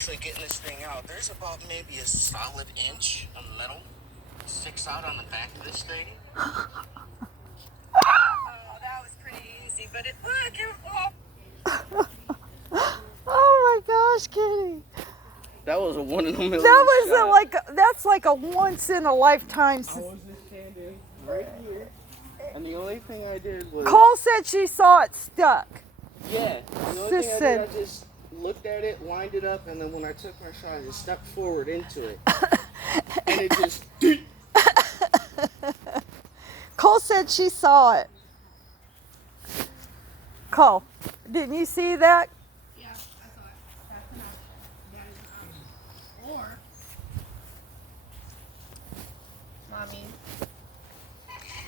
Actually getting this thing out. There's about maybe a solid inch of metal sticks out on the back of this thing. Oh, that was pretty easy, but look, Oh my gosh, Kitty. that was a 1 in a million That was shot. that's like a once in a lifetime. I was just standing right here, and the only thing I did was... Cole said she saw it stuck. Yeah, the only thing I did, I just looked at it, lined it up, and then when I took my shot, I just stepped forward into it. And it just... Cole said she saw it. Cole, didn't you see that? Yeah, I saw it. That's an option. That is an option. Or mommy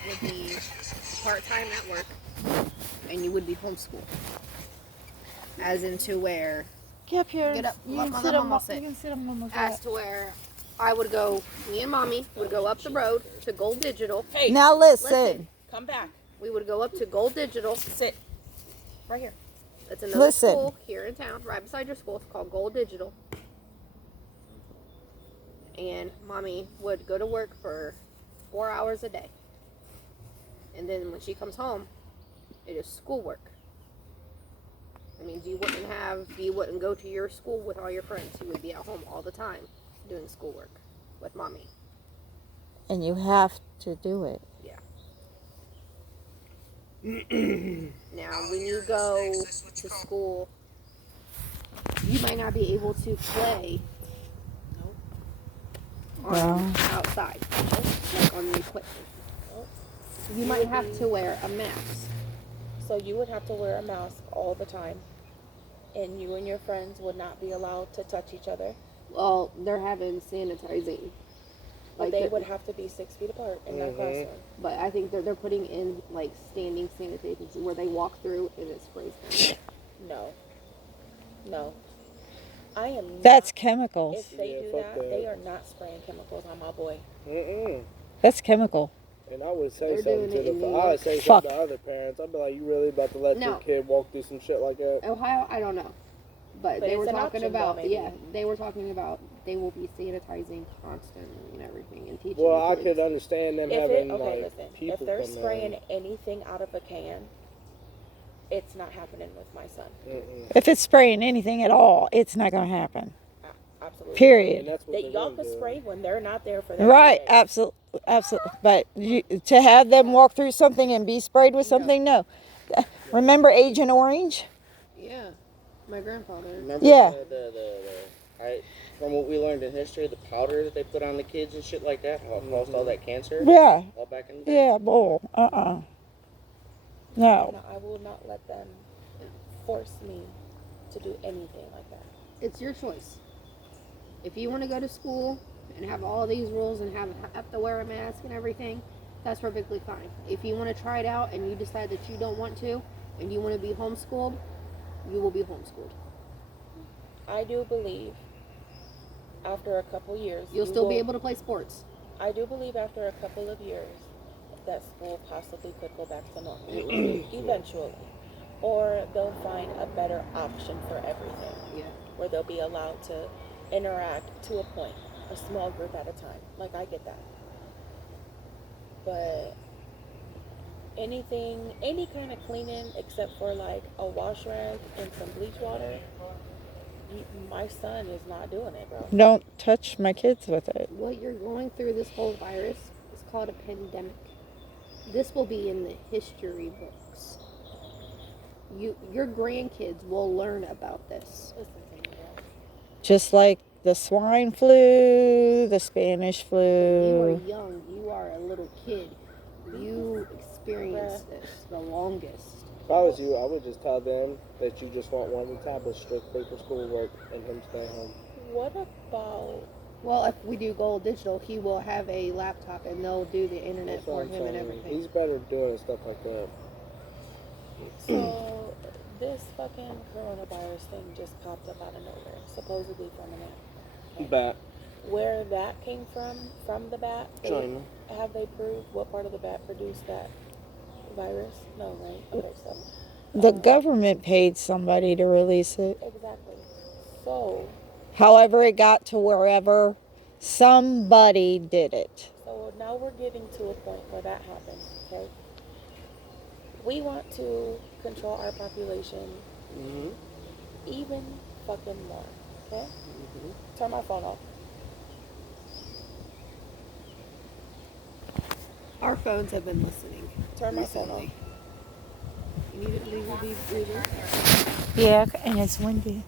would be part-time at work and you would be homeschooled. As into where Get up here. Get up. You Let can my sit mama on. sit. You can sit on Mama's as lap. to where I would go, me and mommy would go up the road to Gold Digital. Hey, Now listen. come back. We would go up to Gold Digital. Sit. Right here. It's another Listen. school here in town, right beside your school. It's called Gold Digital. And mommy would go to work for 4 hours a day. And then when she comes home, it is schoolwork. That means you wouldn't go to your school with all your friends. You would be at home all the time doing schoolwork with mommy. And you have to do it. Yeah. Now, when you go to school, you might not be able to play outside, like on the equipment. You might have to wear a mask. So you would have to wear a mask all the time. And you and your friends would not be allowed to touch each other. Well, they're having sanitizing. But they would have to be 6 feet apart in that classroom. But I think they're putting in like standing sanitizing where they walk through and it sprays them. No. I am not. That's chemicals. If they do that, they are not spraying chemicals on my boy. That's chemical. And I would say They're something doing it in to New I would York. say Fuck. something to other parents. I'd be like, you really about to let No. your kid walk through some shit like that? Ohio, I don't know. But they it's were an talking option, about, though, maybe. they were talking about they will be sanitizing constantly and everything and teaching Well, the I kids. could understand them having like people if they're come spraying in. anything out of a can, it's not happening with my son. If it's spraying anything at all, it's not going to happen. Absolutely. And Period. that's what That they're y'all gonna could do. spray when they're not there for that. Right. day. Absolutely. Absolutely. But to have them walk through something and be sprayed with something, no. Remember Agent Orange? Yeah, my grandfather. Remember Yeah. from what we learned in history, the powder that they put on the kids and shit like that, how it caused all that cancer? Yeah. All back in the day? Yeah, bull. No. No, I will not let them force me to do anything like that. It's your choice. If you want to go to school and have all these rules and have to wear a mask and everything, that's perfectly fine. If you want to try it out and you decide that you don't want to and you want to be homeschooled, you will be homeschooled. I do believe after a couple years, You'll still be able to play sports. I do believe after a couple of years that school possibly could go back to normal eventually, or they'll find a better option for everything. Yeah. Where they'll be allowed to interact to a point, a small group at a time. Like, I get that. But any kind of cleaning except for like a wash rag and some bleach water, my son is not doing it, bro. Don't touch my kids with it. What you're going through, this whole virus, is called a pandemic. This will be in the history books. Your grandkids will learn about this. Just like the swine flu, the Spanish You flu. are young. You are a little kid. You experienced this the longest. If I was you, I would just tell them that you just want one tablet strictly for schoolwork and him stay home. What about... Well, if we do Gold Digital, he will have a laptop and they'll do the internet That's for what I'm him and saying. everything. He's better doing stuff like that. So, this fucking coronavirus thing just popped up out of nowhere, supposedly from an app. Bat. Where that came from the bat? China. Have they proved what part of the bat produced that virus? No, right? Okay, so. The government paid somebody to release it. Exactly. So, However it got to wherever, somebody did it. So now we're getting to a point where that happens, okay? We want to control our population Mm-hmm. even fucking more, okay? Mm-hmm. Turn my phone off. Our phones have been listening. Turn my phone off. You need to leave. Yeah, and it's windy.